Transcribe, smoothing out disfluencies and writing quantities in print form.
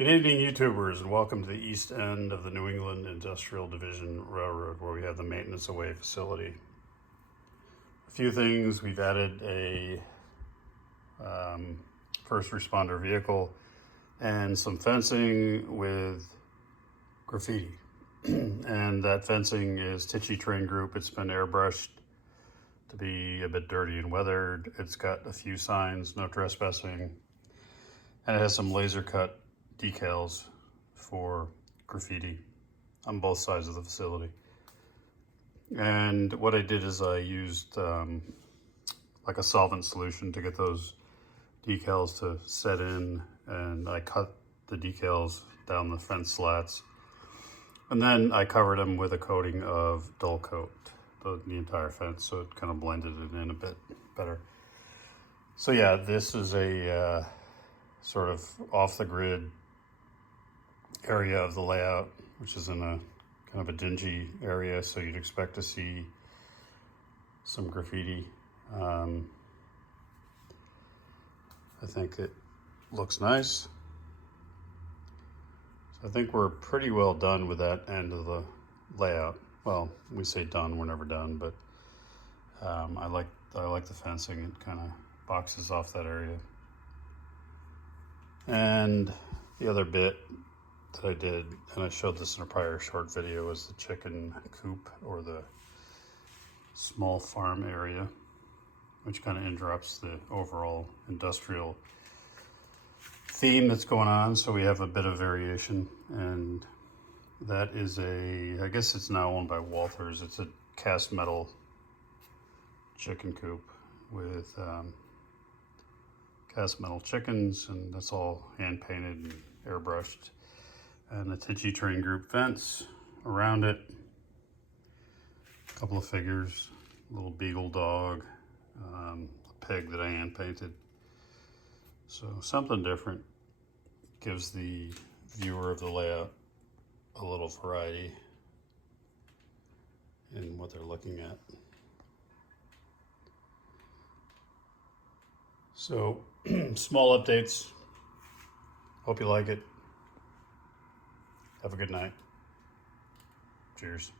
Good evening, YouTubers, and welcome to the east end of the New England Industrial Division Railroad, where we have the Maintenance Away facility. A few things: we've added a first responder vehicle and some fencing with graffiti. And that fencing is Tichy Train Group. It's been airbrushed to be a bit dirty and weathered. It's got a few signs, no trespassing, and it has some laser cut decals for graffiti on both sides of the facility. And what I did is I used like a solvent solution to get those decals to set in, and I cut the decals down the fence slats, and then I covered them with a coating of dull coat, the entire fence, so it kind of blended it in a bit better. So yeah, this is a sort of off the grid area of the layout, which is in a kind of a dingy area, so you'd expect to see some graffiti. I think it looks nice. So I think we're pretty well done with that end of the layout. Well, we say done, we're never done, but I like the fencing. It kind of boxes off that area. And the other bit that I did, and I showed this in a prior short video, was the chicken coop, or the small farm area, which kind of interrupts the overall industrial theme that's going on. So we have a bit of variation, and that is I guess it's now owned by Walters. It's a cast metal chicken coop with cast metal chickens, and that's all hand painted and airbrushed. And the Tichy Train Group fence around it. A couple of figures, a little beagle dog, a pig that I hand painted. So something different, gives the viewer of the layout a little variety in what they're looking at. So small updates. Hope you like it. Have a good night. Cheers.